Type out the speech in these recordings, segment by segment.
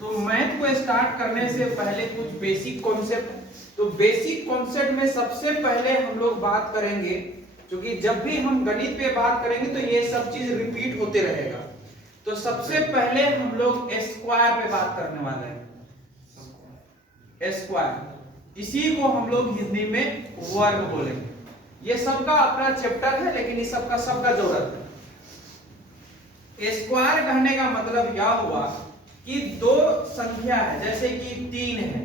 तो मैथ को स्टार्ट करने से पहले कुछ बेसिक कॉन्सेप्ट। तो बेसिक कॉन्सेप्ट में सबसे पहले हम लोग बात करेंगे, क्योंकि जब भी हम गणित पे बात करेंगे तो ये सब चीज रिपीट होते रहेगा। तो सबसे पहले हम लोग स्क्वायर पे बात करने वाले हैं। स्क्वायर, इसी को हम लोग हिंदी में वर्ग बोलेंगे। ये सबका अपना चैप्टर है, लेकिन इस सबका जरूरत है। स्क्वायर कहने का मतलब यह हुआ कि दो संख्या है, जैसे कि 3 है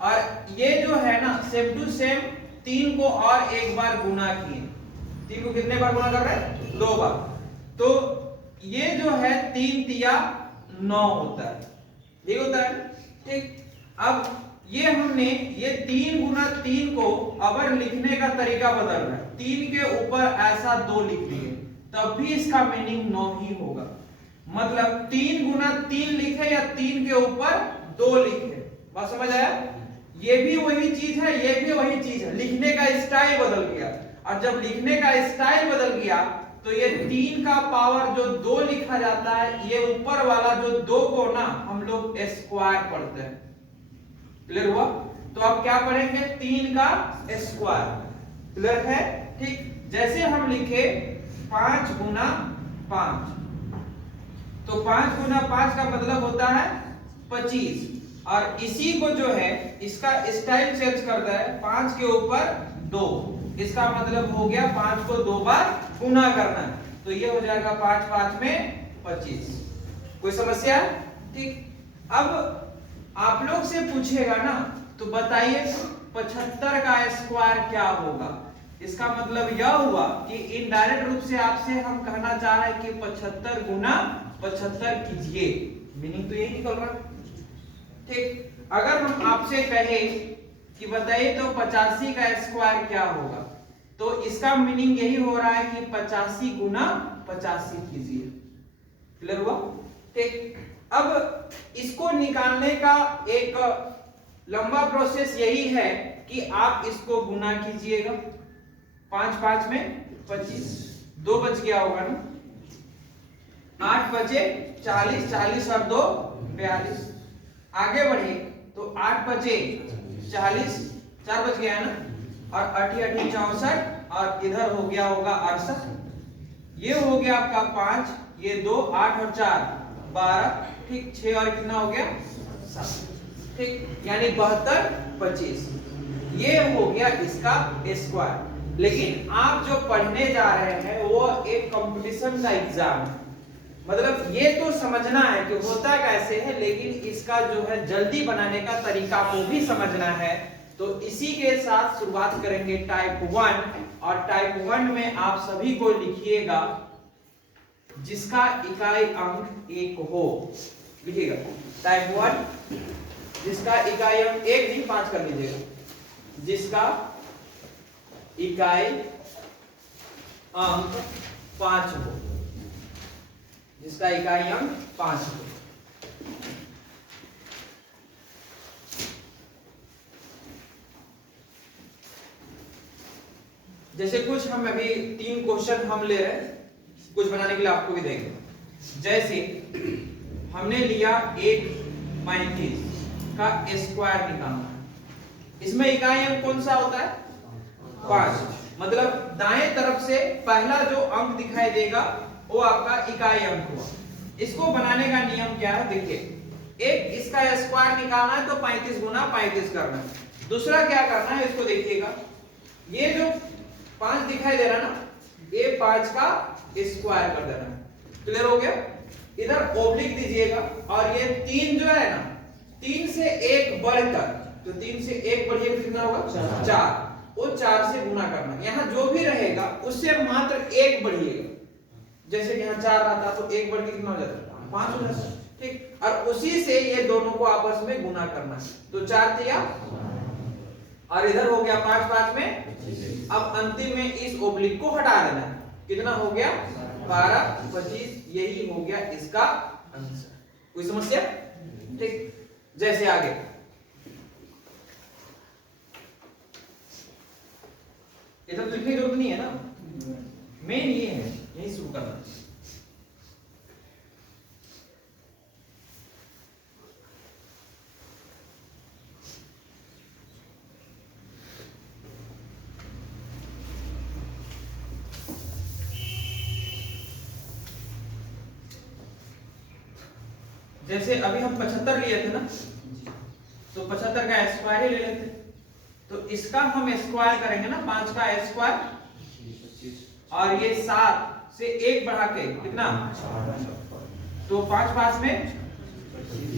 और ये जो है ना सेम टू सेम 3 को और एक बार गुना किए। 3 को कितने बार गुना कर रहे हैं? 2 बार। तो ये जो है 3 तिया 9 होता है, ये होता है ठीक। अब ये हमने ये 3 गुना 3 को अगर लिखने का तरीका बदल रहा है, 3 के ऊपर ऐसा 2 लिख दिए, तब भी इसका मीनिंग 9 ही होगा। मतलब 3 गुना 3 लिखे या 3 के ऊपर 2 लिखे, बात समझ आया? ये भी वही चीज है, ये भी वही चीज है, लिखने का स्टाइल बदल गया। और जब लिखने का स्टाइल बदल गया तो ये 3 का पावर जो 2 लिखा जाता है, ये ऊपर वाला जो 2 को ना हम लोग स्क्वायर पढ़ते हैं। क्लियर हुआ? तो अब क्या पढ़ेंगे? 3 का स्क्वायर। क्लियर है? ठीक। जैसे हम लिखे 5 गुना 5, तो 5 गुना 5 का मतलब होता है 25। और इसी को जो है इसका स्टाइल चेंज करता है, 5 के ऊपर 2, इसका मतलब हो गया 5 को 2 बार गुना करना है, तो ये हो जाएगा 5 5 में 25। कोई समस्या? ठीक। अब आप लोग से पूछेगा ना, तो बताइए 75 का स्क्वायर क्या होगा? इसका मतलब यह हुआ कि इनडायरेक्ट रूप से आपसे हम कहना चाह रहे हैं कि 75 गुना 75 कीजिए। मीनिंग तो यही निकल रहा है। ठीक। अगर हम आपसे कहें कि बताइए तो 85 का स्क्वायर क्या होगा, तो इसका मीनिंग यही हो रहा है कि 85 गुना 85 कीजिए। क्लियर हुआ? ठीक। अब इसको निकालने का एक लंबा प्रोसेस यही है कि आप इसको गुना कीजिएगा। 5 5 में 25, 2 बच गया होगा ना, 8 बचे 40, 40 और 2 42। आगे बढ़े तो 8 बचे 40, 4 बच गया है ना, और 8 8 64 और इधर हो गया होगा 68। ये हो गया आपका 5, ये 2, 8 और 4 12, ठीक। 6 और कितना हो गया? 7, ठीक। यानी 72 25, ये हो गया इसका स्क्वायर। लेकिन आप जो पढ़ने जा रहे हैं वो एक कंपटीशन का एग्जाम है, मतलब ये तो समझना है कि होता कैसे है, लेकिन इसका जो है जल्दी बनाने का तरीका को भी समझना है। तो इसी के साथ शुरुआत करेंगे टाइप 1। और टाइप 1 में आप सभी को लिखिएगा जिसका इकाई अंक 1 हो। लिखिएगा टाइप 1 जिसका इकाई अंक 1 नहीं 5 कर लीजिएगा, जिसका इकाई अंक 5 हो, जिसका इकाई अंक 5 हो। जैसे कुछ हम अभी 3 क्वेश्चन हम ले रहे हैं, कुछ बनाने के लिए आपको भी देंगे। जैसे हमने लिया 1/35 का स्क्वायर निकालना है। इसमें इकाई अंक कौन सा होता है? 5। मतलब दाएं तरफ से पहला जो अंक दिखाई देगा वो आपका इकाई अंक हुआ। इसको बनाने का नियम क्या है? देखिए, एक इसका स्क्वायर निकालना है तो 35 गुना 35 करना है। दूसरा क्या करना है इसको देखिएगा, ये जो 5 दिखाई दे रहा है ना, ये 5 का स्क्वायर कर देना है। क्लियर हो गया? इधर ओब्लिक दीजिएगा और ये 3 जो है ना, 3 से 1 बढ़कर, तो 3 से 1 बढ़िए कितना होगा? 4। वो 4 से गुना करना, यहाँ जो भी रहेगा उससे मात्र 1 बढ़िएगा। जैसे कि यहाँ 4 आता तो 1 बढ़ के कितना हो जाता? 5 हो जाता। ठीक। और उसी से ये दोनों को आपस में गुना करना है, तो 4 तिया और इधर हो गया 5 5 में। अब अंतिम में इस ओब्लिक को हटा देना है। कितना हो गया? 12 25। यही हो गया इसका आंसर। कोई समस्या? ठीक। जैसे आगे इधर तो लिखने की जरूरत नहीं है ना, मेन ये है, यही शुरू करना। जैसे अभी हम 75 लिए थे ना, तो 75 का स्क्वायर ही ले लेते, तो इसका हम स्क्वायर करेंगे ना, 5 का स्क्वायर, और ये 7 से 1 बढ़ा के कितना, तो 5 5 में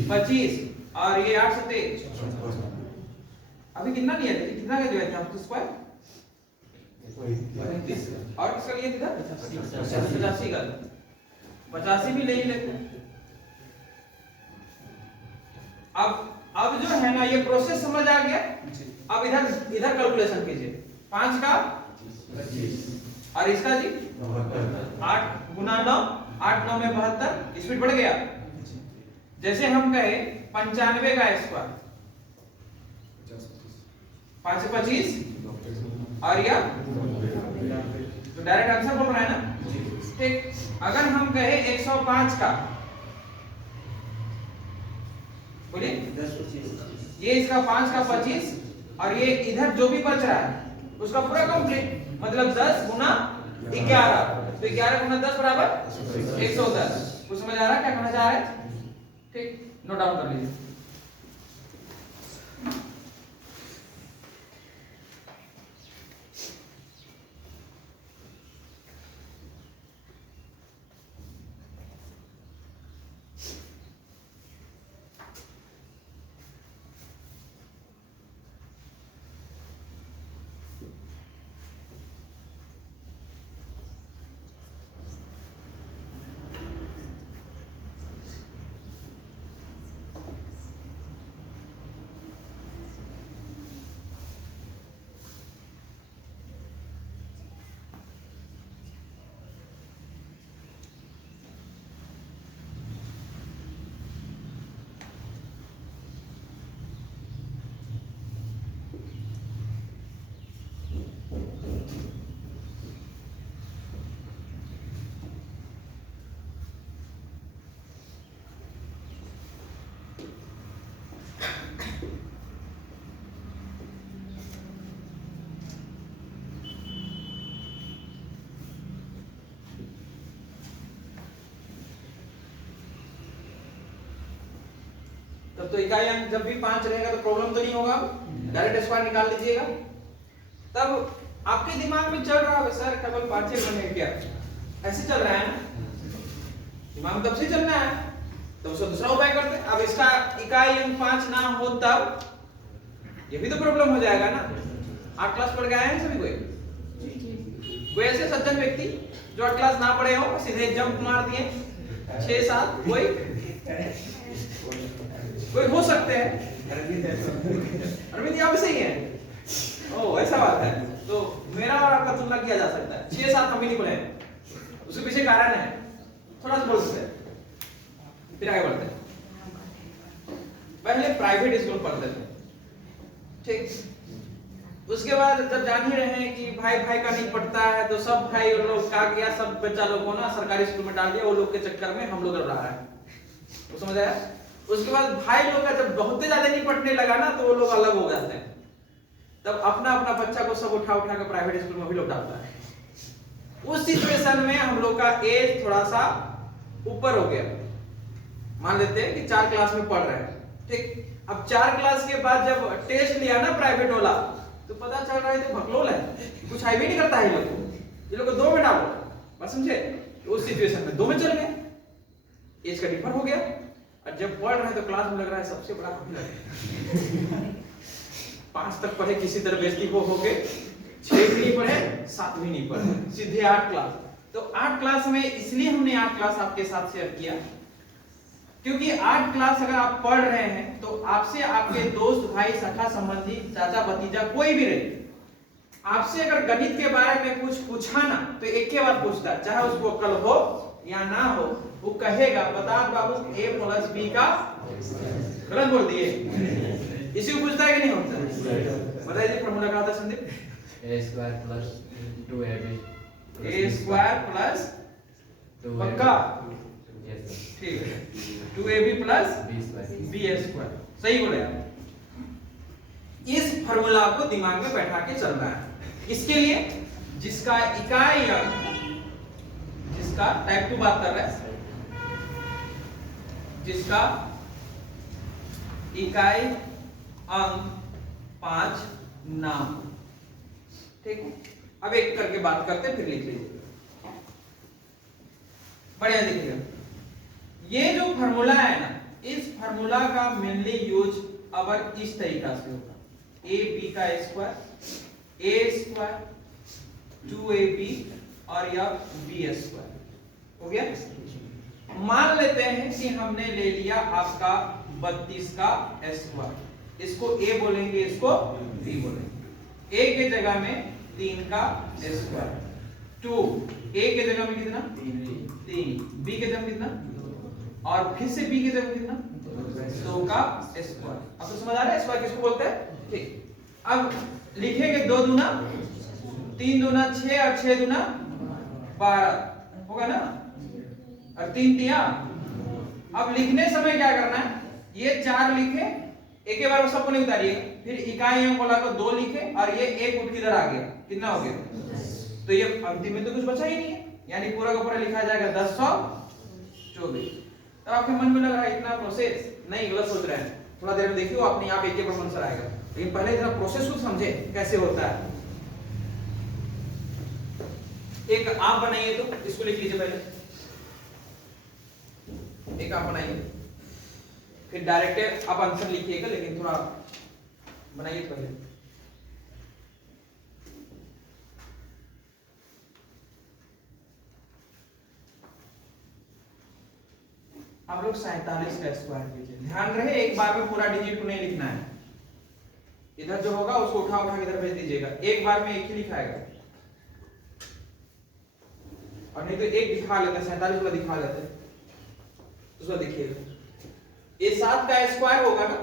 25, और ये 8 से 23, अभी कितना लिए थे, कितना का दिया था आपको स्क्वायर, और किसका लिए था 85 का, 85 भी ले ही लेते हैं। अब जो है ना, ये प्रोसेस समझ आ गया। अब इधर इधर कैलकुलेशन कीजिए, 5 का 25 और इसका जी 8 गुना 9, 8 9 में 72, स्पीड बढ़ गया। जैसे हम कहे 95 का स्क्वायर, 5 से 25 और या तो डायरेक्ट आंसर बोल रहा है ना, ठीक। अगर हम कहे 105 का, बोलिए, ये इसका 5 का 25 और ये इधर जो भी बच रहा है उसका पूरा कंप्लीट, मतलब 10 गुना 11, तो 11 गुना 10 बराबर 110। कुछ समझ आ रहा है क्या कहना चाह रहा है, ठीक, नोट डाउन कर लीजिए। तब तो इकाई अंक जब भी 5 रहेगा तो प्रॉब्लम तो नहीं होगा, डायरेक्ट स्क्वायर निकाल लीजिएगा। तब आपके दिमाग में चल रहा है सर केवल 5 बनेगा क्या, ऐसे चल रहा है ना, दिमाग में तब से चलना है, तो उसका दूसरा उपाय करते हैं। अब इसका इकाई अंक 5 ना हो तब ये भी तो प्रॉब्लम हो जाएगा ना। 8 क्लास पढ़ के आए हैं सभी, कोई ऐसे सज्जन व्यक्ति जो 8 क्लास ना पढ़े हो, सीधे जंप मार दिए 6 7, कोई हो सकते हैं, अरविंद यहाँ पे सही है, ओ ऐसा बात है, तो मेरा और आपका तुलना किया जा सकता है। 6 7 हम भी नहीं पढ़े, उसके पीछे कारण है, थोड़ा सा बोल सकते हैं, फिर आगे बढ़ते हैं। पहले प्राइवेट स्कूल पढ़ते थे, ठीक, उसके बाद जब जान ही रहे हैं कि भाई भाई का नहीं पढ़ता है, तो सब भाई लोग क्या किया, सब बच्चा लोग को ना सरकारी स्कूल में डाल दिया, वो लोग के चक्कर में हम लोग रह रहा है, तो समझ आया। उसके बाद भाई लोग का जब बहुत ज्यादा नहीं पढ़ने लगा ना, तो वो लोग अलग हो जाते हैं, तब अपना अपना बच्चा को सब उठा उठा के प्राइवेट स्कूल में भी लोग डालता है। उस सिचुएशन में हम लोग का एज थोड़ा सा ऊपर हो गया, मान लेते हैं कि 4 क्लास में पढ़ रहे हैं, ठीक। अब 4 क्लास के बाद जब टेस्ट लिया ना प्राइवेट वाला, तो पता चल रहा है तो भकलोल है, कुछ हाई भी नहीं करता है ये लोग को 2 में डालो, बात समझे। उस सिचुएशन में 2 में चल गए, एज का डिफर हो गया, और जब पढ़ रहे हैं तो क्लास में लग रहा है सबसे बड़ा कभी लगे 5 तक पढ़े किसी तरह बेइज्जती हो गए, 6 भी नहीं पढ़े, 7 भी नहीं पढ़े, सीधे 8 क्लास। तो 8 क्लास में इसलिए हमने 8 क्लास आपके साथ शेयर किया, क्योंकि 8 क्लास अगर आप पढ़ रहे हैं तो आपसे आपके दोस्त भाई सखा संबंधी चाचा भतीजा कोई भी रहे, आपसे अगर गणित के बारे में कुछ पूछा ना, तो एक के बार पूछता, चाहे उसको अक्ल हो या ना हो, वो कहेगा बता बाबू a + b का, गलत बोल दिए, इसी को पूछता है कि नहीं होता, बताइए फॉर्मूला क्या होता है संदीप, a² + 2ab a² + पक्का, ठीक है, 2ab + b², सही बोले आप। इस फॉर्मूला को दिमाग में बैठा के चलना है, इसके लिए जिसका इकाई अंक, जिसका टाइप 2 बात कर रहा है, जिसका इकाई अंक 5 नाम। ठीक, अब एक करके बात करते फिर लिख लीजिए। बढ़िया देखिएगा, ये जो फॉर्मूला है ना, इस फॉर्मूला का मेनली यूज अब इस तरीका से होगा, ए बी का स्क्वायर, ए स्क्वायर 2ab और या बी स्क्वायर हो गया। मान लेते हैं कि हमने ले लिया आपका 32 का स्क्वायर, इसको ए बोलेंगे, इसको बी बोलेंगे। ए के जगह में 3 का स्क्वायर, 2 ए के जगह में कितना 3, बी के जगह में कितना, और फिर से बी के जगह में कितना 2 का स्क्वायर। अब तो समझ आ रहा है स्क्वायर किसको बोलते हैं। ठीक, अब लिखेंगे 2 दूना 3 दूना 6 और 6 दूना 12 होगा ना, और 3 तिया। अब लिखने समय क्या करना है, ये 4 लिखे, एक ही बार सबको नहीं उतारिएगा, फिर इकाई अंक बोला को 2 लिखे और ये एक उठ किधर आ गया, कितना हो गया, तो ये अंतिम में तो कुछ बचा ही नहीं है, यानी पूरा का पूरा लिखा जाएगा 1024। तो आपके मन में लग रहा है इतना प्रोसेस, नहीं गलत सोच रहे हैं, थोड़ा देर में देखिए वो अपने आप एक पर आंसर आएगा, लेकिन पहले जरा प्रोसेस को समझे कैसे होता है। एक आप बनाइए, तो इसको लिख लीजिए पहले, एक आप बनाइए, फिर डायरेक्ट आप आंसर लिखिएगा, लेकिन थोड़ा बनाइए पहले। आप लोग 47 का स्क्वायर कीजिए, ध्यान रहे एक बार में पूरा डिजिट को नहीं लिखना है, इधर जो होगा उसको उठा उठा के इधर भेज दीजिएगा, एक बार में एक ही लिखाएगा, और नहीं तो एक दिखा लेते हैं, 47 वाला दिखा लेते हैं, उसको देखिएगा, ये 7 का स्क्वायर होगा ना,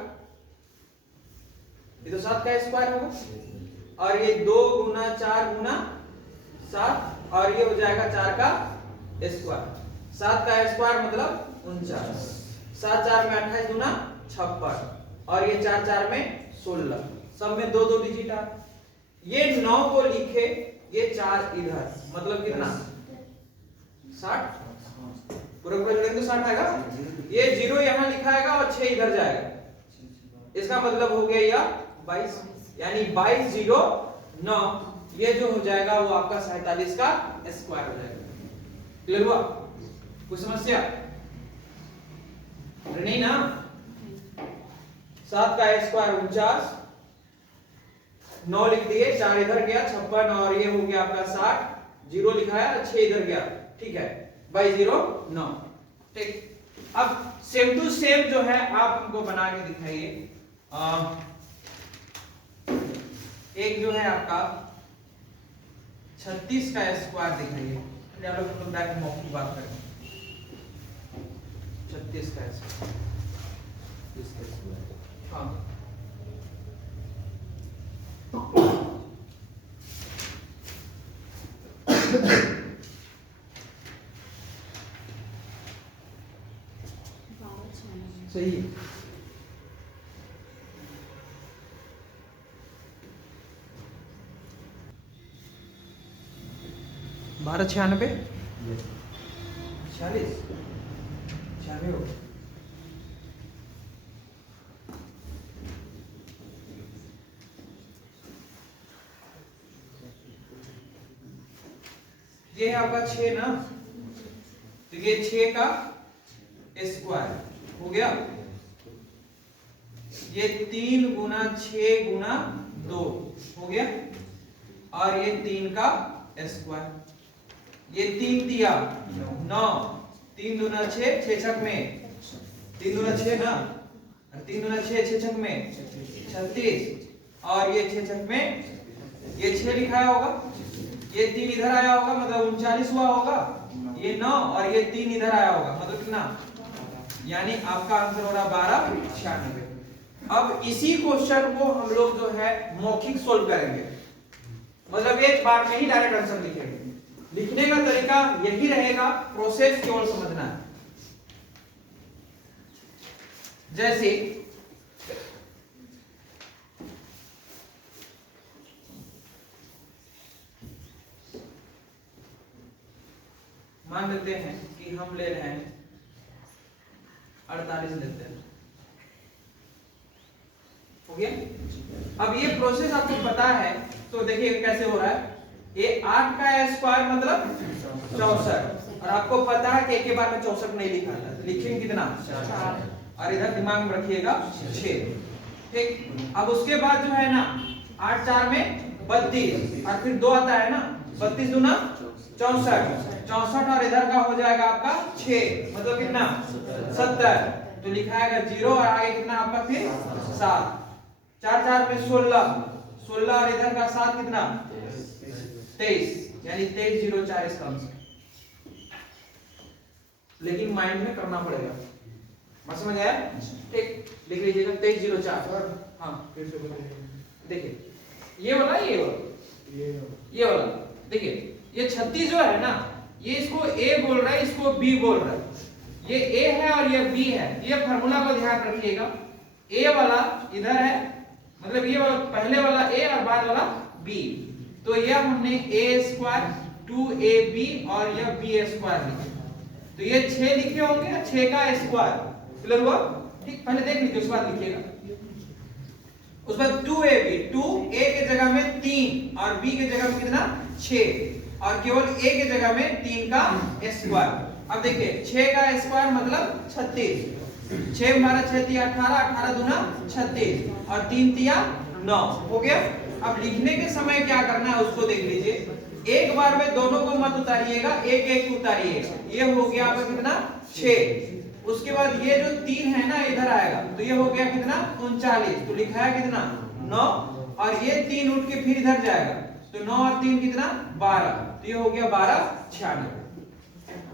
ये तो 7 का स्क्वायर होगा, और ये 2 गुना 4 गुना 7, और ये हो जाएगा 4 का स्क्वायर, 7 का स्क्वायर मतलब 49, 7 4 में 28 गुना 56, और ये 4 4 में 16, सब में 2 2 डिजिट आ, ये 9 को लिखे, ये 4 इधर, मतलब कितना 60, पूरा पूरा जोड़ेंगे तो 60 आएगा, ये 0 यहाँ लिखाएगा और 6 इधर जाएगा, इसका मतलब हो गया या 22, यानी 22 0 9, ये जो हो जाएगा वो आपका 47 का स्क्वायर हो जाएगा। क्लियर हुआ, कोई समस्या नहीं ना। 7 का स्क्वायर 49, 9 लिख दिए, 4 इधर गया 56, और ये हो गया आपका 60, 0 लिखाया 6 इधर गया, ठीक है, 22 0 9। ठीक, अब सेम टू सेम जो है आप हमको बना के दिखाइए, एक जो है आपका 36 का स्क्वायर दिखाइए, आप लोग डायरेक्ट मौखिक बात करें, 36 का स्क्वायर, हाँ सही है। 1296 46 96 हो, ये है आपका 6 ना, तो ये 6 का स्क्वायर हो गया, ये 3 गुना 6 गुना 2 हो गया, और ये 3 का स्क्वायर, ये 3 दिया 9, 3 दूना 6, 6 छक में 3 दूना 6 ना, और 3 दूना 6, 6 छक में 36, और ये 6 छक में ये 6 लिखाया होगा, ये 3 इधर आया होगा, मतलब 39 हुआ होगा, ये 9 और ये 3 इधर आया होगा, मतलब कितना, यानी आपका आंसर हो रहा 1296। अब इसी क्वेश्चन को हम लोग जो है मौखिक सोल्व करेंगे, मतलब एक बार में ही डायरेक्ट आंसर लिखेंगे। लिखने का तरीका यही रहेगा, प्रोसेस केवल समझना है। जैसे मान लेते हैं कि हम ले रहे हैं 48 लेते हैं। हो गया। अब ये प्रोसेस आपको पता है तो देखिए कैसे हो रहा है। ये 8 का स्क्वायर मतलब 64, और आपको पता है कि एक के बार में 64 नहीं लिखा था, तो लिखेंगे कितना 4, और इधर दिमाग में रखिएगा 6। ठीक, अब उसके बाद जो है ना 8 4 में 32, और फिर 2 आता है ना, 32 दूना 64, 64 और इधर का हो जाएगा आपका 6, मतलब कितना 70, तो लिखाएगा 0 और आगे कितना आपका फिर 7, 4 4 में 16, 16 और इधर का 7 कितना 23, यानी 23 0 4 इसका आंसर। लेकिन माइंड में करना पड़ेगा, मत समझ आया? ठीक, लिख लीजिएगा 23 0 4। हाँ फिर से देखिए ये वाला ये वाला देखिए, ये 36 जो है ना, ये इसको A बोल रहा है, इसको B बोल रहा है। ये A है और ये B है। ये फार्मूला को ध्यान रखिएगा, A वाला इधर है, मतलब ये वाला पहले वाला A और बाद वाला B, तो ये हमने A स्क्वायर 2AB और यह B स्क्वायर लिखा, तो ये 6 लिखे होंगे, 6 का स्क्वायर। क्लियर हुआ? ठीक, पहले देख लीजिए उसके बाद लिखिएगा। उस बाद 2AB, 2A के जगह में 3 और B के जगह में कितना 6, और केवल A के जगह में 3 का स्क्वायर। अब देखिए 6 का स्क्वायर मतलब 36, 6 12 6 3 18, 18 दूना 36 और 3 तिया 9, हो गया। अब लिखने के समय क्या करना है उसको देख लीजिए, एक बार में दोनों को मत उतारिएगा, एक एक उतारिएगा। ये हो गया आपका कितना 6, उसके बाद ये जो 3 है ना इधर आएगा, तो ये हो गया कितना 39, तो लिखा है कितना 9, और ये 3 उठ के फिर इधर जाएगा, तो 9 और 3 कितना 12, तो ये हो गया 12 96।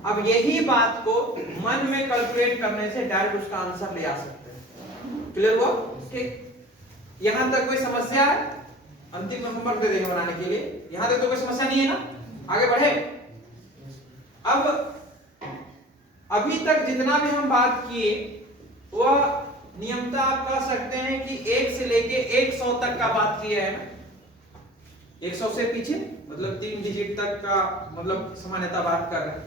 अब यही बात को मन में कैलकुलेट करने से डायरेक्ट उसका आंसर ले आ सकते हैं। क्लियर हुआ? ठीक, यहां तक कोई समस्या है? अंतिम नंबर दे देंगे बनाने के लिए, यहां तक तो कोई समस्या नहीं है ना, आगे बढ़े। अब अभी तक जितना भी हम बात किए वह नियमता आप कह सकते हैं कि 1 से लेके 100 तक का बात किया है ना, 100 से पीछे मतलब 3 डिजिट तक का, मतलब सामान्यता बात कर रहे हैं।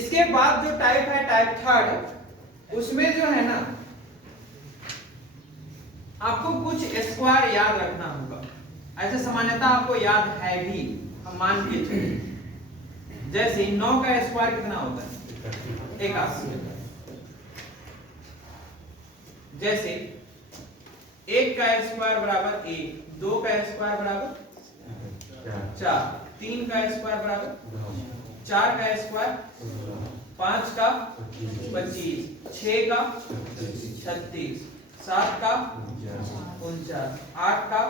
इसके बाद जो टाइप है टाइप थर्ड, उसमें जो है ना आपको कुछ स्क्वायर याद रखना होगा। ऐसे सामान्यता आपको याद है भी, हम मान के चलिए, जैसे 9 का स्क्वायर कितना होता है 81, जैसे 1 का स्क्वायर बराबर 1, 2 का स्क्वायर बराबर 4, 3 का स्क्वायर बराबर 4 का स्क्वायर 5 का 25, 6 का 36, 7 का 49, 8 का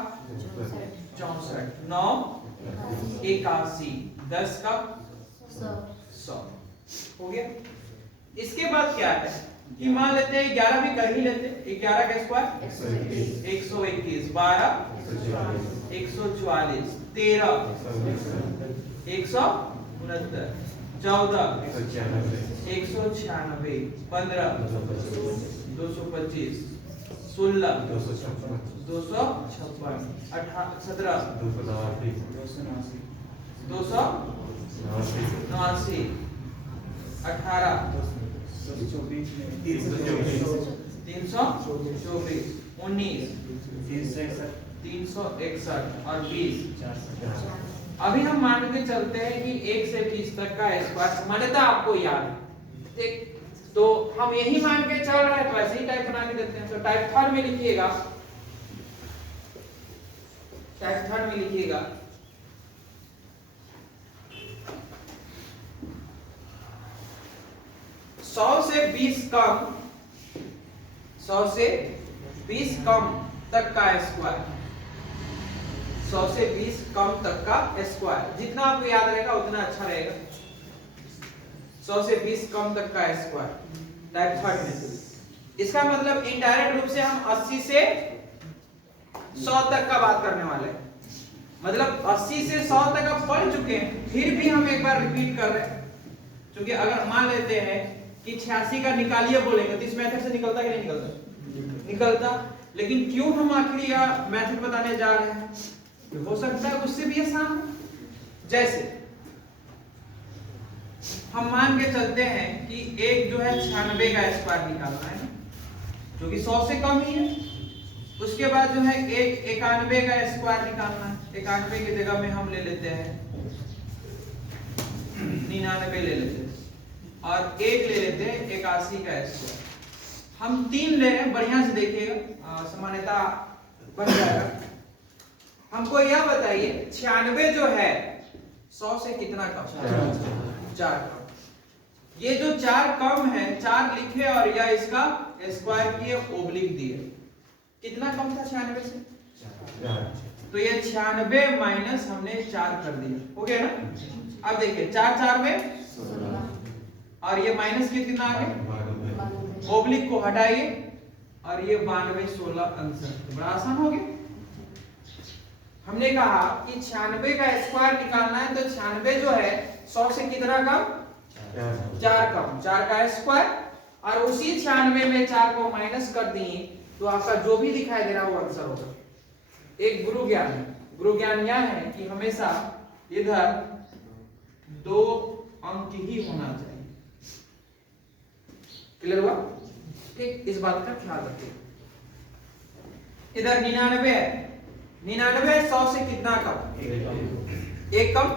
64, 9 81, 10 का 100, हो गया। इसके बाद क्या है कि मान लेते हैं 11 भी कर ही लेते हैं, 11 का स्क्वायर 121, 12 144, 13 169, 14 196, 15 225, 16 256, 17 289, 18 324, 19 361 और 20। अभी हम मान के चलते हैं कि 1 से 20 तक का स्क्वायर सामान्यता आपको याद है, ठीक, तो हम यही मान के चल रहे हैं, तो ऐसे ही टाइप बना के देते हैं। तो टाइप थर्ड में लिखिएगा, टाइप थर्ड में लिखिएगा 100 से 20 कम, 100 से 20 कम तक का स्क्वायर, 100 से 20 कम तक का स्क्वायर, जितना आपको याद रहेगा उतना अच्छा रहेगा। 100 से 20 कम तक का स्क्वायर टाइप थर्ड में। इसका मतलब इनडायरेक्ट रूप से हम 80 से 100 तक का बात करने वाले हैं, मतलब 80 से 100 तक आप पढ़ चुके हैं, फिर भी हम एक बार रिपीट कर रहे हैं, क्योंकि अगर मान लेते हैं कि 86 का निकालिए बोलेंगे तो इस मेथड से निकलता कि नहीं निकलता? निकलता। लेकिन क्यों हम आखिरी या मेथड बताने जा रहे हैं? हो सकता है उससे भी आसान, जैसे हम मान के चलते हैं कि एक जो है 96 का स्क्वायर निकालना है, जो कि 100 से कम ही है। उसके बाद जो है एक 91 का स्क्वायर निकालना है। 91 की जगह में हम ले लेते हैं 99 ले लेते हैं, और एक ले लेते हैं 81 का स्क्वायर। हम 3 ले रहे हैं, बढ़िया से देखिएगा, समानता बन जाएगा। हमको यह बताइए 96 जो है 100 से कितना कम? 4 कम। ये जो 4 कम है, 4 लिखे और या इसका स्क्वायर किए, ओब्लिक दिए, कितना कम था 96 से? तो ये 96 माइनस हमने 4 कर दिया, हो गया ना। अब देखिए 4 4 में 16, और ये माइनस कितना आ गया, ओब्लिक को हटाइए, और ये 92 16 आंसर। बड़ा आसान हो गया। हमने कहा कि 96 का स्क्वायर निकालना है, तो 96 जो है 100 से कितना कम? 4 कम, 4 का स्क्वायर, और उसी 96 में 4 को माइनस कर दिए, तो आपका जो भी दिखाई दे रहा है वो आंसर होगा। एक गुरु ज्ञान है, गुरु ज्ञान यह है कि हमेशा इधर 2 अंक ही होना चाहिए। क्लियर हुआ? ठीक, इस बात का ख्याल रखिए। इधर 99 है, 99 100 से कितना कम? एक कम,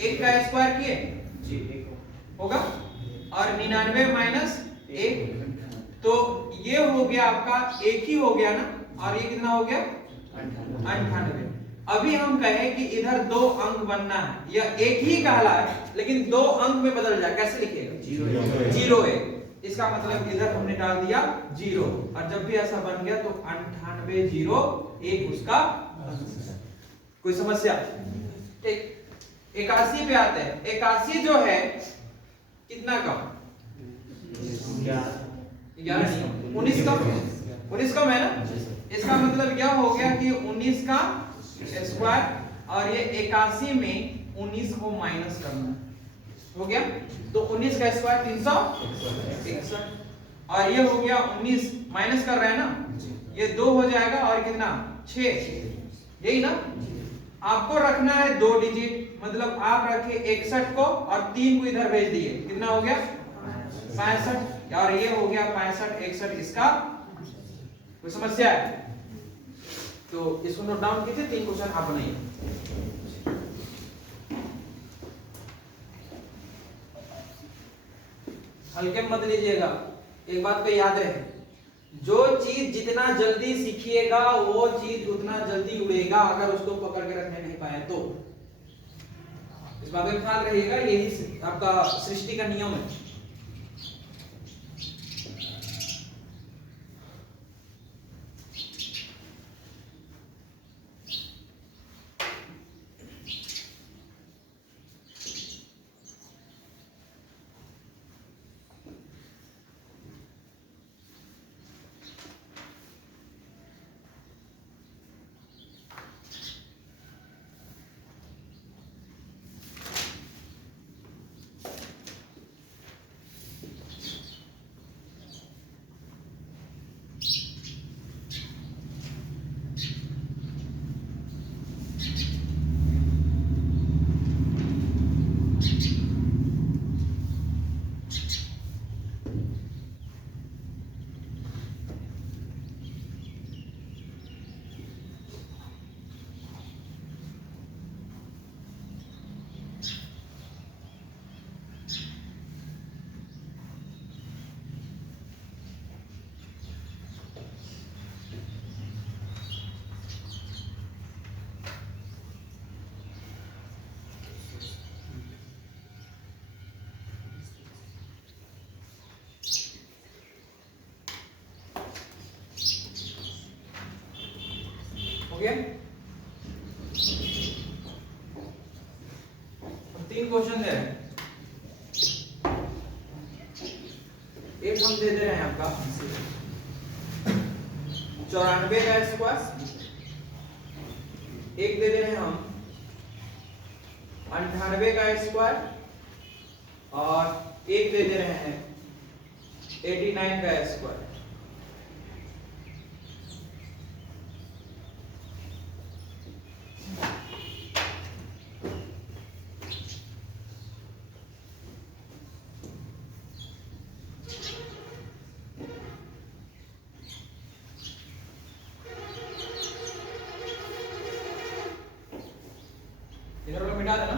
एक का स्क्वायर किए जी, होगा, और 99 माइनस 1, तो ये हो गया आपका एक ही हो गया ना, और ये कितना हो गया? 98। अभी हम कहें कि इधर 2 अंक बनना है, यह एक ही कहला है, लेकिन 2 अंक में बदल जाए, कैसे लिखिएगा? 0 है, इसका मतलब इधर हमने डाल दिया 0, और जब भी ऐसा बन गया तो 98 0 1 उसका। कोई समस्या? ठीक, 81 पे आते हैं। 81 जो है कितना कम? 19 कम, 19 कम है ना। इसका मतलब यह हो गया कि 19 का स्क्वायर, और ये 81 में 19 को माइनस करना, हो गया। तो 19 का स्क्वायर 361, और ये हो गया 19 माइनस कर रहे हैं ना, ये 2 हो जाएगा, और कितना? 6, यही ना। आपको रखना है 2 डिजिट, मतलब आप रखे 61 को और 3 को इधर भेज दिए, कितना हो गया? 65, और ये हो गया 65 61 इसका। कोई समस्या है? तो इसको नोट डाउन कीजिए, 3 क्वेश्चन आप बनाइए। हल्के में मत लीजिएगा, एक बात पे याद रहे, जो चीज जितना जल्दी सीखिएगा वो चीज उतना जल्दी उड़ेगा, अगर उसको पकड़ के रखने नहीं पाए तो। इस बात का ख्याल रखिएगा, यही आपका सृष्टि का नियम है। हो गया? 3 क्वेश्चन दे रहे हैं, एक हम दे दे रहे हैं आपका 94 का स्क्वायर, एक दे दे रहे हैं हम 98 का स्क्वायर, और एक दे दे रहे हैं 89 का स्क्वायर। मिटा देना।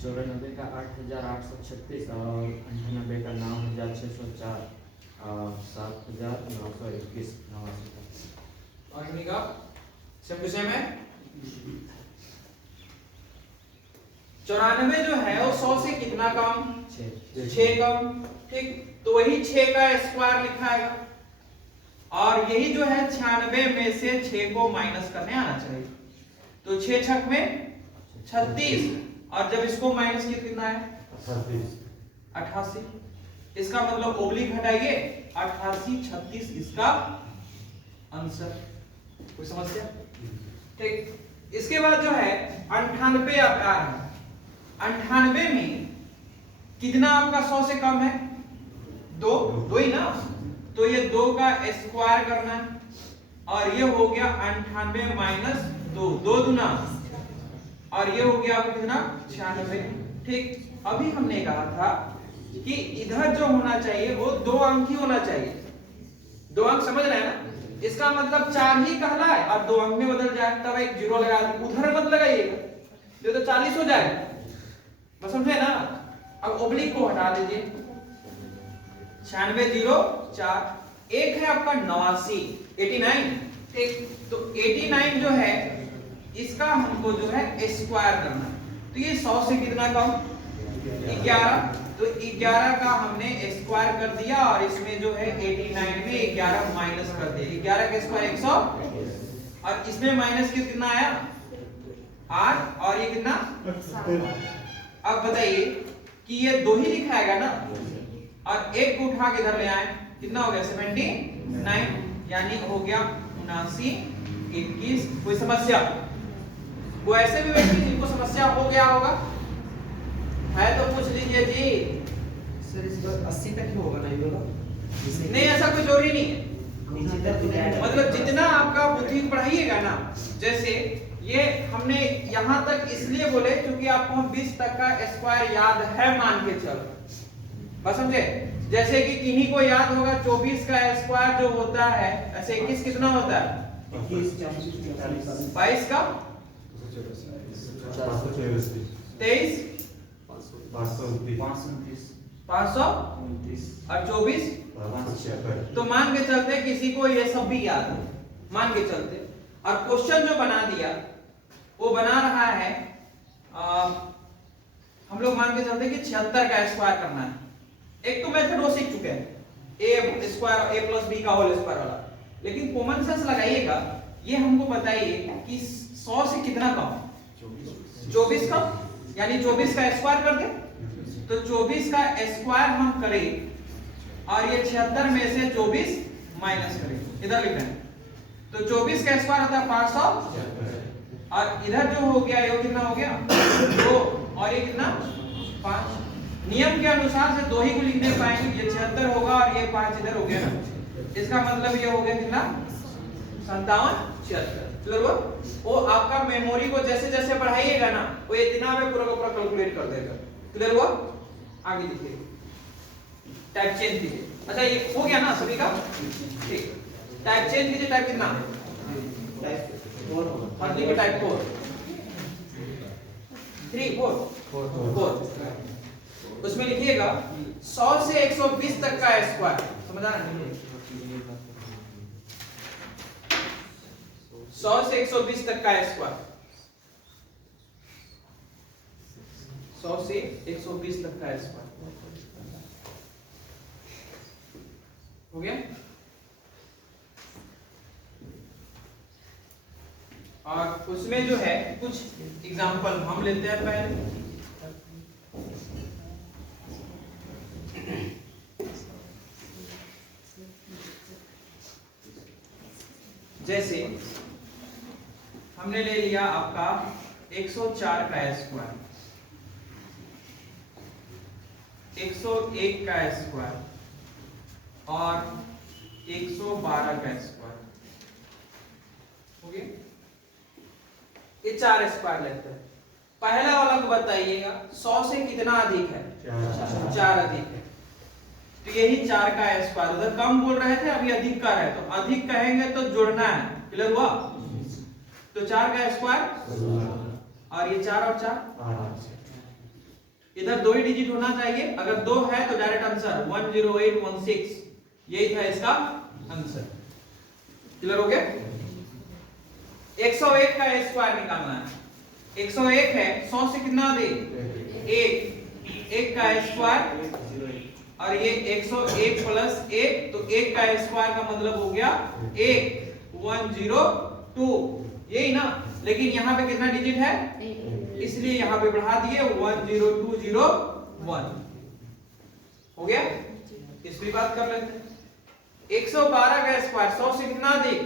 चौरानबे का 8,836 और 98 का 9,604 और 7,921 89 का। और इन्हीं का सेम टू सेम है। 94 जो है वो 100 से कितना कम? 6 कम। ठीक, तो वही 6 का स्क्वायर लिखा है और यही जो है 96 में से 6 को माइनस करने आना चाहिए। तो 6 छक में 36 और जब इसको माइनस किया कितना है? 88। इसका मतलब ओब्लिक हटाइए 88 36 इसका आंसर। कोई समस्या? ठीक, इसके बाद जो है 98 आप आ रहा है। 98 में कितना आपका 100 से कम है? 2 ही ना, तो ये 2 का स्क्वायर करना है और ये हो गया 98 माइनस 2, 2 दूना और ये हो गया आपका कितना? 96। ठीक, अभी हमने कहा था कि इधर जो होना चाहिए वो 2 अंक ही होना चाहिए। 2 अंक समझ रहे हैं ना? इसका मतलब 4 ही कहला है और 2 अंक में बदल जाए तब एक जीरो लगा दे, उधर मत लगाइएगा, ये तो 40 हो जाएगा। बस समझे ना? अब ओब्लिक को हटा दीजिए। 96 0 4, एक है आपका 89 89। ठीक, तो 89 जो है इसका हमको जो है स्क्वायर करना है। तो ये 100 से कितना कम? 11। तो 11 का हमने स्क्वायर कर दिया और इसमें जो है 89 में 11 माइनस कर दिया। 11 का स्क्वायर 100 और इसमें माइनस कितना आया? 8 और ये कितना? अब बताइए कि ये 2 ही लिखाएगा ना और एक को उठा के इधर ले आए, कितना हो गया? 79, यानी हो गया 79 21। कोई समस्या? वो ऐसे भी व्यक्ति जिनको समस्या हो गया होगा है तो पूछ लीजिए जी। सर इसका 80 तक ही होगा ना ये वाला? नहीं, ऐसा कोई जरूरी नहीं है। मतलब जितना आपका बुद्धि पढ़ाइएगा ना, जैसे ये हमने यहाँ तक इसलिए बोले क्योंकि आपको हम 20 तक का स्क्वायर याद है मान के चल, बस समझे? जैसे कि किन्हीं को याद होगा 24 का स्क्वायर जो होता है ऐसे 21 कितना होता है? 21 40 45 22 का 23 500 और 24। तो मान के चलते किसी को ये सब भी याद है, मान के चलते। और क्वेश्चन जो बना दिया वो बना रहा है हम लोग मान के चलते कि 76 का स्क्वायर करना है। एक तो मेथड वो सीख चुके हैं, a square a plus b का होल स्क्वायर वाला, लेकिन कॉमन सेंस लगाइएगा। ये हमको बताइए कि 100 से कितना कम? 24 कम, यानी 24 का स्क्वायर कर दे। तो 24 का स्क्वायर हम करें और ये 76 में से 24 माइनस करें, इधर लिखना है। तो 24 का स्क्वायर होता है 500 और इधर जो हो गया ये कितना हो गया? 2 और ये कितना? 5। नियम के अनुसार से 2 ही को लिखने पाएंगे, ये 76 होगा और ये 5 इधर हो गया ना। इसका मतलब ये हो गया कितना? 57 76। चलो वो आपका मेमोरी को जैसे जैसे बढ़ाइएगा ना वो इतना में पूरा का पूरा कैलकुलेट कर देगा। क्लियर हुआ? आगे देखिए, टाइप चेंज कीजिए। अच्छा ये हो गया ना सभी का? ठीक, टाइप चेंज कीजिए। टाइप कितना? टाइप 4 और लिखिए टाइप 4 3 4 4। उसमें लिखिएगा 100 से 120 तक का स्क्वायर। समझ आ रहा है? 100 से 120 तक का स्क्वायर, 100 से 120 तक का स्क्वायर हो गया। और उसमें जो है कुछ एग्जांपल हम लेते हैं पहले। आपका 104 का स्क्वायर, 101 का स्क्वायर और 112 का स्क्वायर हो गया। ये 4 स्क्वायर लेते हैं। पहला वाला को बताइएगा 100 से कितना अधिक है? 4 अधिक है, तो यही 4 का स्क्वायर। उधर कम बोल रहे थे, अभी अधिक का है, तो अधिक कहेंगे तो जोड़ना है। क्लियर हुआ? तो 4 का स्क्वायर और ये 4 और 4, इधर 2 ही डिजिट होना चाहिए। अगर 2 है तो डायरेक्ट आंसर 10816, यही था इसका आंसर। क्लियर हो गया? 101 का स्क्वायर निकालना है। 101 है, 100 से कितना अधिक? 1 का स्क्वायर और ये 101 प्लस 1, तो 1 का स्क्वायर का मतलब हो गया 102, यही ना। लेकिन यहाँ पे कितना डिजिट है? इसलिए यहाँ पे बढ़ा दिए 10201 हो गया। इस भी बात कर लेते हैं। 112 का स्क्वायर 100 से कितना अधिक?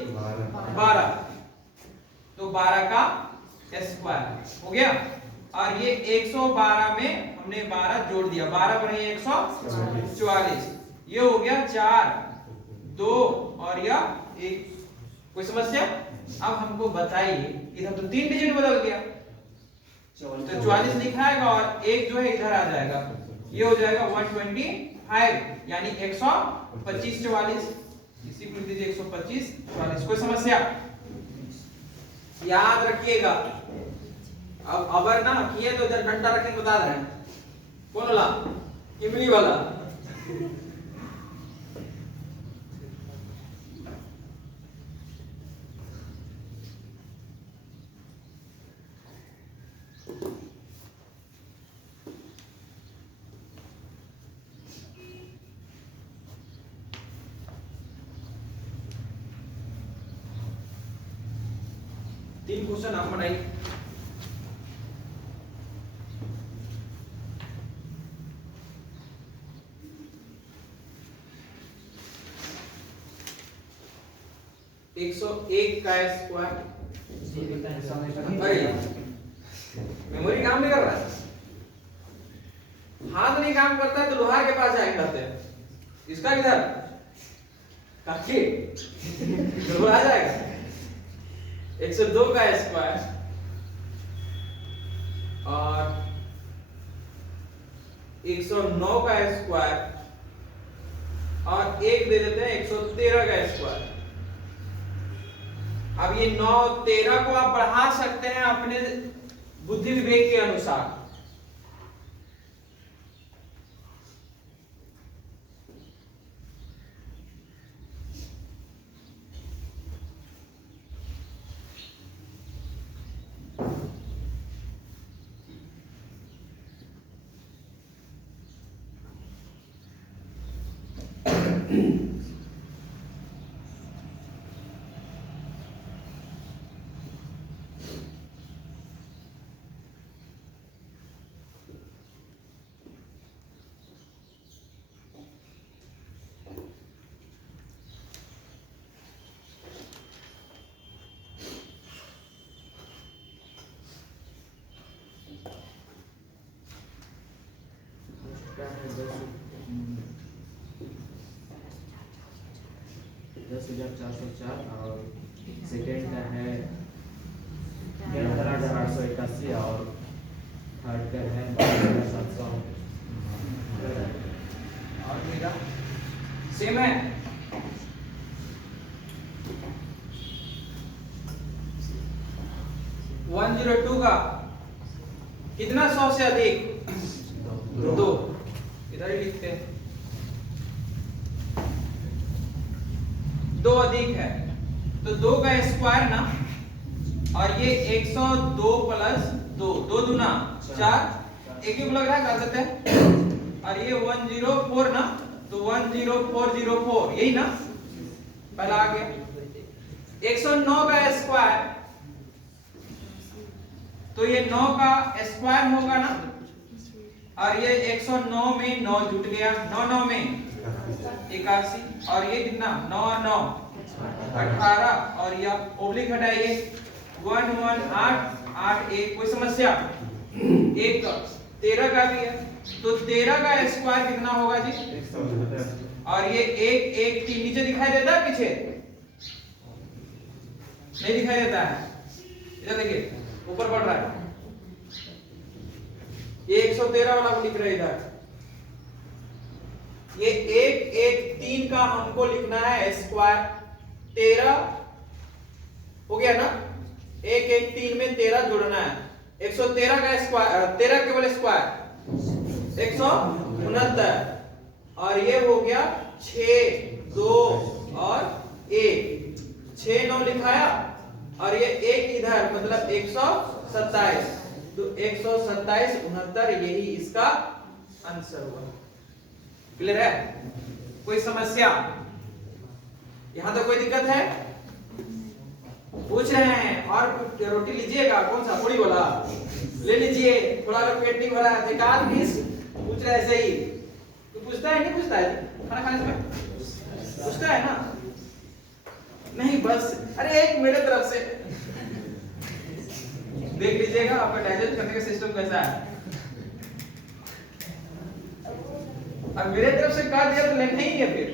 12, तो 12 का स्क्वायर हो गया। और ये 112 में हमने 12 जोड़ दिया, 12 बने 144, ये हो गया 4, 2 और यह 1। कोई समस्या? अब हमको बताइए, इधर तो 3 डिजिट बदल गया, तो 44 लिखाएगा और 1 जो है इधर आ जाएगा, ये हो जाएगा 125, यानी 125 44, इसी को लिख दीजिए 125 44। कोई समस्या? याद रखिएगा। अब अगर ना किए तो इधर घंटा रख के बता रहे हैं। कौन वाला? इमली वाला। तीन क्वेश्चन आप बनाइए। एक 101 का स्क्वायर, मेमोरी काम नहीं कर रहा है, हाथ नहीं काम करता है तो लोहार के पास जाएंगे कहते हैं, इसका किधर काकी तो आ जाएगा। 102 का स्क्वायर और 109 का स्क्वायर और एक दे देते हैं 113 का स्क्वायर। अब ये 9 13 को आप बढ़ा सकते हैं अपने बुद्धि विवेक के अनुसार। दस 10,404 और सेकेंड का है 11,881 और थर्ड का है 12,700। और मेरा सेम है। वन 102 का कितना 100 से अधिक? 2, इधर ही लिखते हैं। 2 अधिक है तो 2 का स्क्वायर ना, और ये 102 प्लस 2, 2 दूना 4, एक ही लग रहा है कर देते हैं। और ये 104 ना, तो 10404 यही ना, पहला आ गया। 109 का स्क्वायर, तो ये 9 का स्क्वायर होगा ना, और ये 109 में 9 जुट गया, 9 9 में 81, और ये कितना 9 और 9 18, और यह ओब्लिक हटाइए 118 8 1 कोई समस्या? एक 13 का भी है, तो 13 का स्क्वायर कितना होगा जी? 169। और ये 1 1 3 नीचे दिखाई देता है पीछे? नहीं दिखाई देता है। इधर देखिए ऊपर बढ़ रहा है, ये 113 वाला को लिख रहे हैं इधर। ये 1 1 3 का हमको लिखना है स्क्वायर, 13 हो गया ना? 1 1 3 में 13 जोड़ना है, 113 का स्क्वायर, 13 केवल स्क्वायर 169, और ये हो गया 6 2 और 1, 6 9 लिखाया, और ये 1 इधर मतलब 127, तो 127 69 यही इसका आंसर हुआ। क्लियर है? कोई समस्या? यहां तक कोई दिक्कत है? पूछ रहे हैं और रोटी लीजिएगा, कौन सा? पूरी वाला ले लीजिए, थोड़ा अगर पेट नहीं भरा है एकाध पीस पूछ रहे ऐसे ही। तो पूछता है नहीं पूछता है खाना खाने समय? पूछता है ना? नहीं बस, अरे एक मेरे तरफ से देख लीजिएगा आपका डाइजेस्ट करने का सिस्टम कैसा है। और मेरे तरफ से कह दिया तो लेना ही है फिर।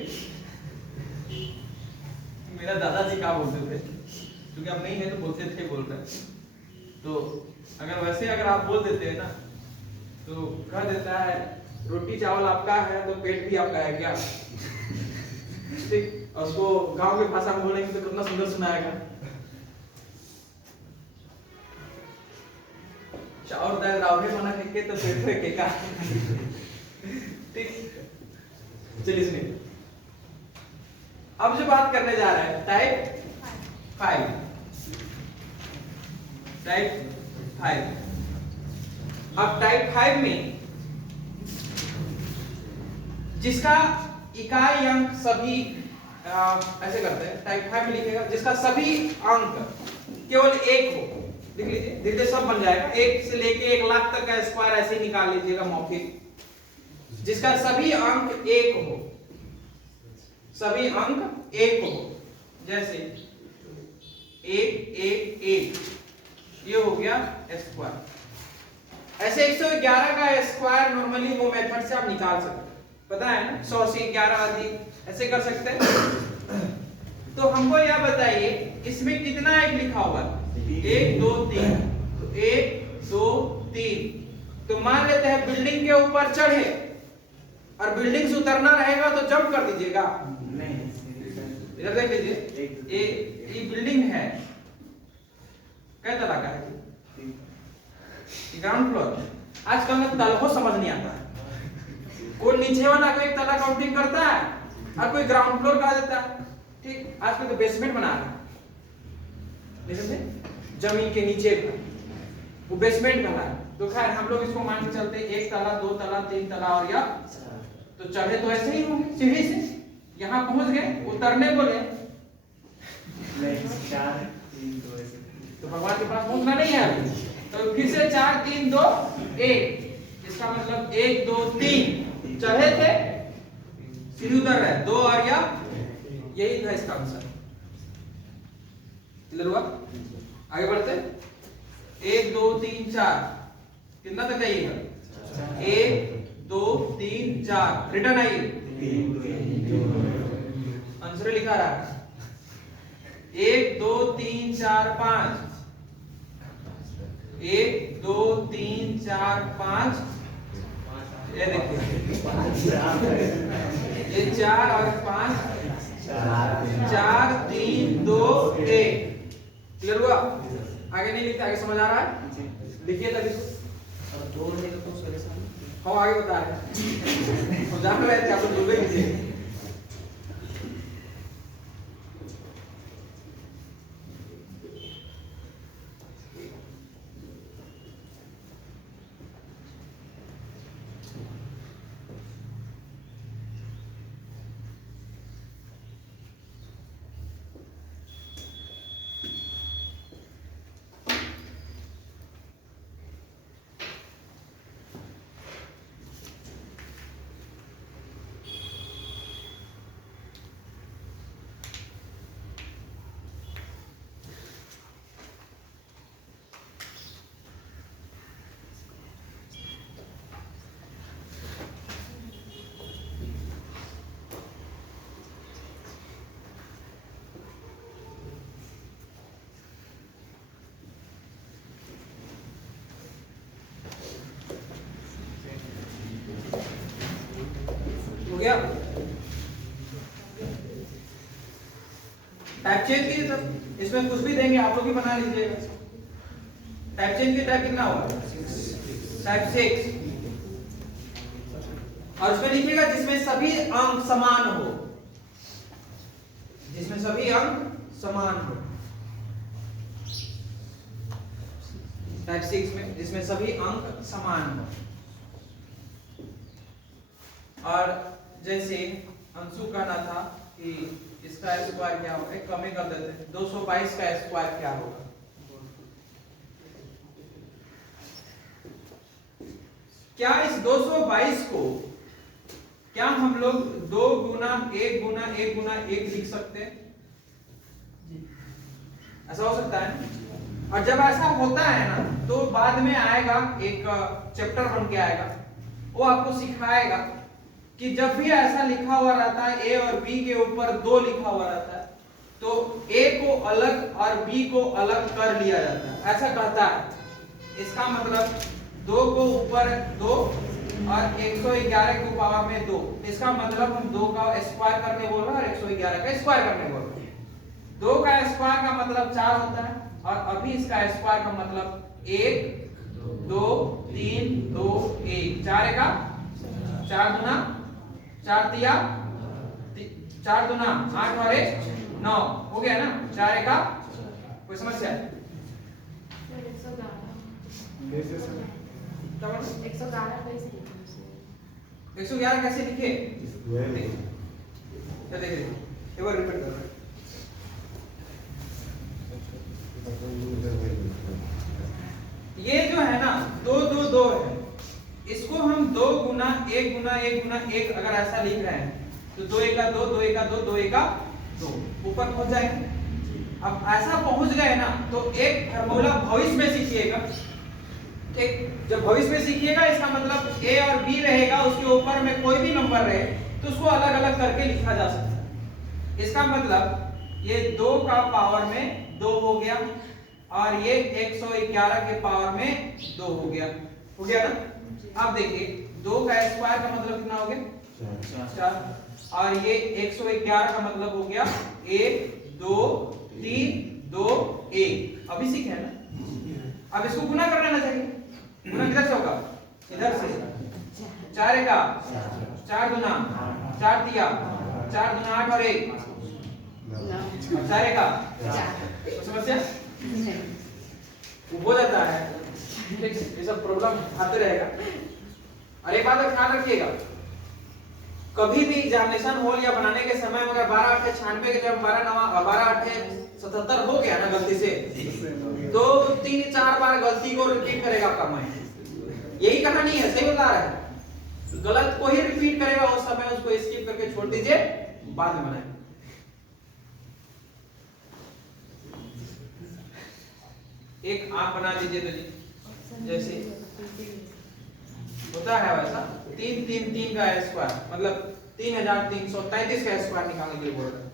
मेरा दादाजी क्या बोलते थे, क्योंकि अब नहीं है तो बोलते थे, बोल रहे, तो अगर वैसे अगर आप बोल देते हैं ना तो कह देता है रोटी चावल आपका है तो पेट भी आपका है क्या? ठीक, और उसको गांव की भाषा में बोलेंगे तो कितना सुंदर सुनाएगा। चावल दाल रावड़े बना के तो पेट फेंकेगा। ठीक, चलिए सुनिए, अब जो बात करने जा रहे हैं टाइप 5, टाइप 5। अब टाइप 5 में जिसका इकाई अंक सभी ऐसे करते हैं, टाइप 5 में लिखेगा जिसका सभी अंक केवल 1 हो। देख लीजिए धीरे धीरे सब बन जाएगा, 1 से लेके 1 लाख तक का स्क्वायर ऐसे ही निकाल लीजिएगा मौखिक। जिसका सभी अंक 1 हो, सभी अंक 1 हो, जैसे 1 1 1, ये हो गया स्क्वायर। ऐसे 111 का स्क्वायर नॉर्मली वो मेथड से आप निकाल सकते हैं, पता है ना? 100 से 11 अधिक ऐसे कर सकते हैं। तो हमको यह बताइए इसमें कितना 1 लिखा हुआ है? 1 2 3, तो 1 2 3। तो मान लेते हैं बिल्डिंग के ऊपर चढ़े और बिल्डिंग से उतरना रहेगा तो जंप कर दीजिएगा। इधर देख लीजिए, ये बिल्डिंग है, कै तरह का है? Ground floor. आजकल ना तलहो समझ नहीं आता है, कोई नीचे वाला को एक तला काउंटिंग करता है और कोई ग्राउंड फ्लोर कहा देता है। ठीक, आजकल तो बेसमेंट बना रहा है, समझे? जमीन के नीचे का वो बेसमेंट बना है। तो खैर हम लोग इसको मान के चलते 1 तला 2 तला 3 तला और या तो चढ़े तो ऐसे ही होंगे, सीढ़ी से यहाँ पहुंच गए, उतरने बोले 4 3 2 ऐसे, तो भगवान के पास पहुंचना नहीं है अभी। तो फिर से 4 3 2 1, इसका मतलब 1 2 3 चढ़े थे, सीढ़ी उतर रहे 2 और या, यही था इसका आंसर। क्लियर हुआ? आगे बढ़ते 1 2 3 4, कितना तक जाइएगा? 1 2 3 4, रिटर्न आइए, आंसर लिखा रहा है 1 2 3 4 5, 1 2 3 4 5, ये देखिए ये 4 और 5, 4 3 2 1। क्लियर हुआ? आगे नहीं लिखते, आगे समझ आ रहा है? लिखिए तभी तो। और 2 रहेगा तो उसका कैसा? हम आगे बता रहे हैं, हम जान रहे थे आप लोग बोल रहे थे। गया? टाइप चेंज कीजिए सर, इसमें कुछ भी देंगे आप लोग ही बना लीजिएगा। टाइप चेंज की टाइप कितना हुआ? टाइप 6। और उसमें लिखिएगा जिसमें सभी अंक समान हो, जिसमें सभी अंक समान हो। टाइप 6 में जिसमें सभी अंक समान हो। और जैसे अंशु कहना था कि इसका स्क्वायर क्या होगा, कम ही कर देते हैं, 222 का स्क्वायर क्या होगा? क्या इस 222 को क्या हम लोग 2 गुना 1 गुना 1 गुना 1 लिख सकते हैं? ऐसा हो सकता है। और जब ऐसा होता है ना तो बाद में आएगा एक चैप्टर बन के आएगा, वो आपको सिखाएगा कि जब भी ऐसा लिखा हुआ रहता है ए और बी के ऊपर 2 लिखा हुआ रहता है तो ए को अलग और बी को अलग कर लिया जाता है, ऐसा कहता है। इसका मतलब 2 को ऊपर 2 और 111 को पावर में 2, इसका मतलब हम 2 का स्क्वायर करने बोल रहे हैं और 111 का स्क्वायर करने बोल रहे हैं। 2 का स्क्वायर का मतलब 4 होता है और अभी इसका स्क्वायर का मतलब 1 2 3 2 1, 4 का 4 गुना 4 तिया 4 गुना 8 और 1 9 हो गया ना। 4 का कोई समस्या है? 111 कैसे लिखे? क्या देख रहे हैं? एक बार रिपीट कर रहे हैं। ये जो है ना 2 2 2 है, इसको हम 2 गुना 1 गुना 1 गुना 1 अगर ऐसा लिख रहे हैं तो 2 1 का 2 2 1 का 2 2 1 का 2 ऊपर पहुंच जाएंगे। अब ऐसा पहुंच गए ना तो एक फार्मूला भविष्य में सीखिएगा। ठीक, जब भविष्य में सीखिएगा इसका मतलब ए और बी रहेगा, उसके ऊपर में कोई भी नंबर रहे तो उसको अलग अलग करके लिखा जा सकता है। इसका मतलब ये 2 का पावर में 2 हो गया और ये 111 के पावर में 2 हो गया ना। अब देखिए 2 का स्क्वायर का मतलब कितना हो गया? 4 और ये 111 का मतलब हो गया 1 2 3 2 1। अभी सीखे है ना। अब इसको गुना कर लेना चाहिए। गुना किधर से होगा? इधर से। 4 का 4 गुना 4 दिया 4 गुना 8 और 1 4 का समस्या वो हो जाता है। ठीक, ये सब प्रॉब्लम आते रहेगा। और एक बात ख्याल रखिएगा, कभी भी एग्जामिनेशन हॉल या बनाने के समय में अगर 12 8 96 के जब 12 8 77 हो गया ना गलती से तो 3-4 बार गलती को रिपीट करेगा आपका माइंड। यही कहानी है, सही बता रहा है। गलत को ही रिपीट करेगा, उस समय उसको स्किप करके छोड़ दीजिए, बाद में बनाए। एक आप बना दीजिए तो जी जैसे होता है वैसा 3 3 3 का स्क्वायर मतलब 3333 का स्क्वायर निकालने के लिए बोल रहे हैं।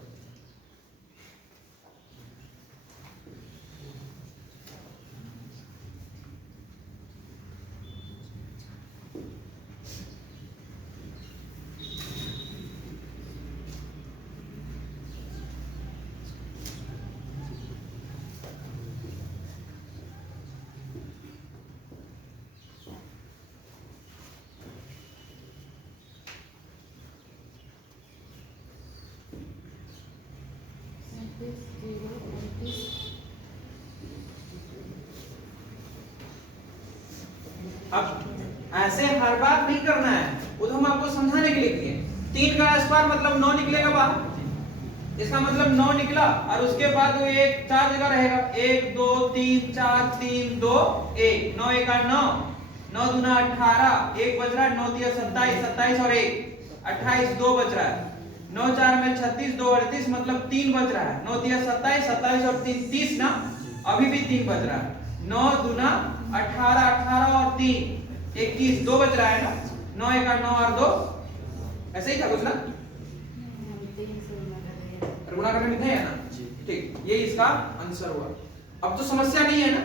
अब ऐसे हर बार नहीं करना है, वो तो हम आपको समझाने के लिए किए। 3 का स्क्वायर मतलब 9 निकलेगा बाहर, इसका मतलब 9 निकला और उसके बाद वो एक 4 जगह रहेगा 1 2 3 4 3 2 1 9 1 का 9 9 दूना 18 1 बच रहा है 9 3 27 27 और 1 28 2 बच रहा है 9 4 में 36 2 38 मतलब 3 बच रहा है 9 3 27 27 और 3 30 ना, अभी भी 3 बच रहा है 9 दूना 18 18 और 3 21 2 बच रहा है ना 9 1 का 9 और 2 ऐसे ही था कुछ ना, गुणा करने में है ना। ठीक, ये इसका आंसर हुआ। अब तो समस्या नहीं है ना,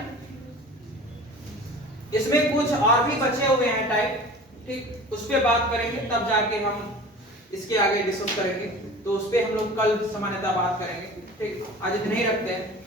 इसमें कुछ और भी बचे हुए हैं टाइप। ठीक, उस पे बात करेंगे तब जाके हम इसके आगे डिस्कस करेंगे, तो उस पर हम लोग कल सामान्यतः बात करेंगे। ठीक, आज इतना ही रखते हैं।